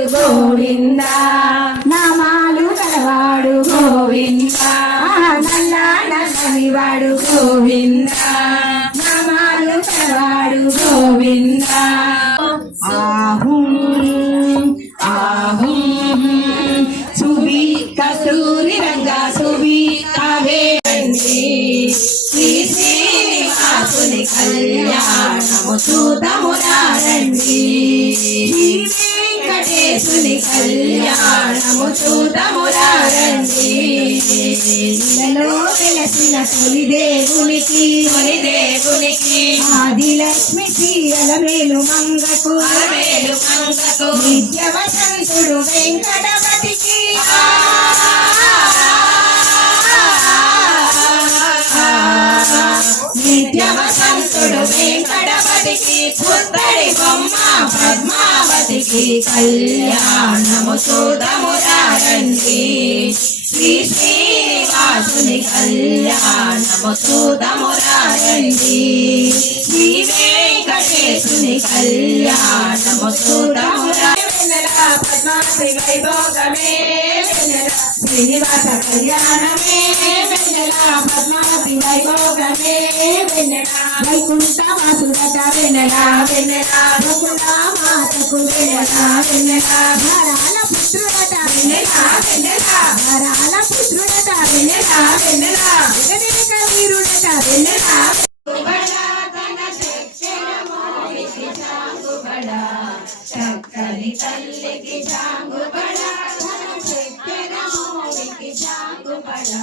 నల్లని వాడు గోవింద. నామాలు గలవాడు గోవింద. నల్ల నల్లని వాడు గోవింద. నామాలు గలవాడు గోవింద. ఆహుం ఆహుం సుబి కస్తూరి రంగా సుబి కావేండి శ్రీ శ్రీనివాసుని కళ్యాణము చూతమురారండి వెంకటేశుని కళ్యాణము చూతమురారండి ఇలలో వెలసిన తొలి దేవునికి తొలి దేవునికి ఆదిలక్ష్మికి అలమేలు మంగకు అలమేలు మంగకు నిత్య వసంతుడు వెంకటపతికి వెంకటపతికి పుత్తడి బొమ్మ పద్మావతికి కళ్యాణము చూదమురారండి శ్రీ శ్రీనివాసుని కళ్యాణము చూదమురారండి శ్రీ వెంకటేశుని కళ్యాణము చూదమురా పద్మావతి వైభోగమే శ్రీనివాస కళ్యాణమే. పద్మావతి వైభోగమే వెన్నెల వైకుంఠ వాసుడట వెన్నెల వెన్నెల మాతకు వెన్నెల వెన్నెల ధారాల పుత్రుడట వెన్నెల వెన్నెల ధారాల పుత్రుడట వెన్నెల వెన్నెల జగదేక వీరుడట వెన్నెల చక్కని తల్లికి జాంగుబడా చక్కెర మోడికి జాంగుబడా.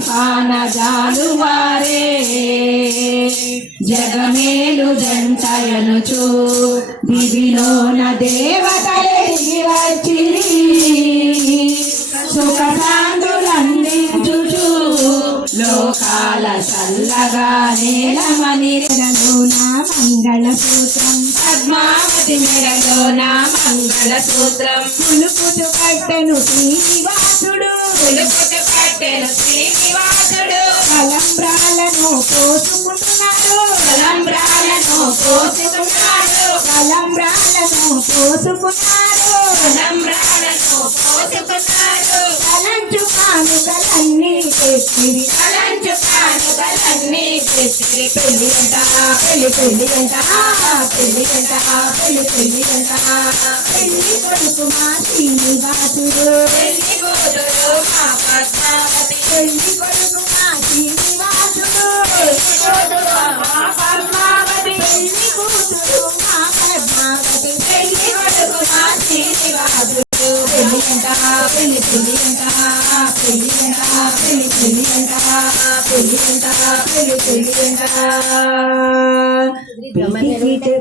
మురిపాన జాలువారే జగమేలు జంటయనుచు దివిలోన దేవతలే వచ్చిరి లోకాల చల్లగా నేలమని నా మంగళ సూత్రం పద్మావతి మెడలో నా మంగళ సూత్రం పులుపుటు కట్టెను శ్రీనివాసుడు. పులుపుటు కట్టెను శ్రీనివాసుడు. కలంబ్రాలను పోసుకుంటున్నాడు. కలంబ్రాలను పోసుకున్నాడు. కలంబ్రాలను పోసుకున్నాడు. తెచ్చిరి కలంచు కానుకలన్నీ తెచ్చిరి పెళ్ళి అంట పెళ్ళి పెళ్ళి అంట పెళ్ళి అంట పెళ్ళి పెళ్ళి అంట పెళ్ళి కొడుకు మా శ్రీనివాసుడు పెళ్ళి కూతురు మా పద్మావతి పెళ్ళి కొడుకు మా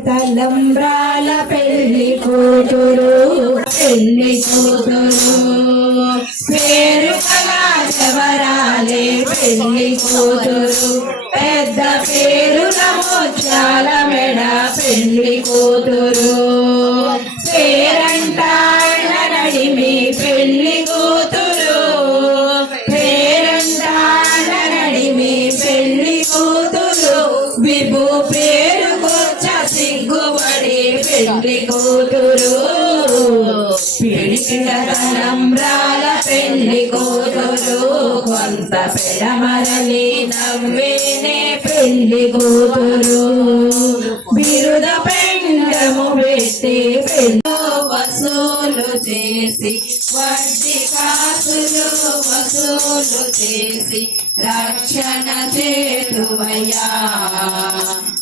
తలంబ్రాల పెళ్ళి కూతురు పెళ్ళి కూతురు పేరు కళాశవరాలే పెళ్ళి కూతురు పెద్ద పేరు నమోచాల మెడ పెళ్ళి కూతురు పేరంటాళ్ళ నడిమి పెళ్ళి కూతురు సిగ్గుబడి పెళ్ళి కూతురు. పిడికిట తలంబ్రాల పెళ్ళి కూతురు. కొంత పెడమరలి నవ్వేనే పెళ్ళి కూతురు. బిరుద పెండము పెట్టి పెళ్ళి వసూలు చే వసూలు చేసి రక్షణ చేతువయ్యా.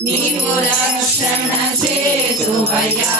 నీవు రక్షణ చేతువయ్యా.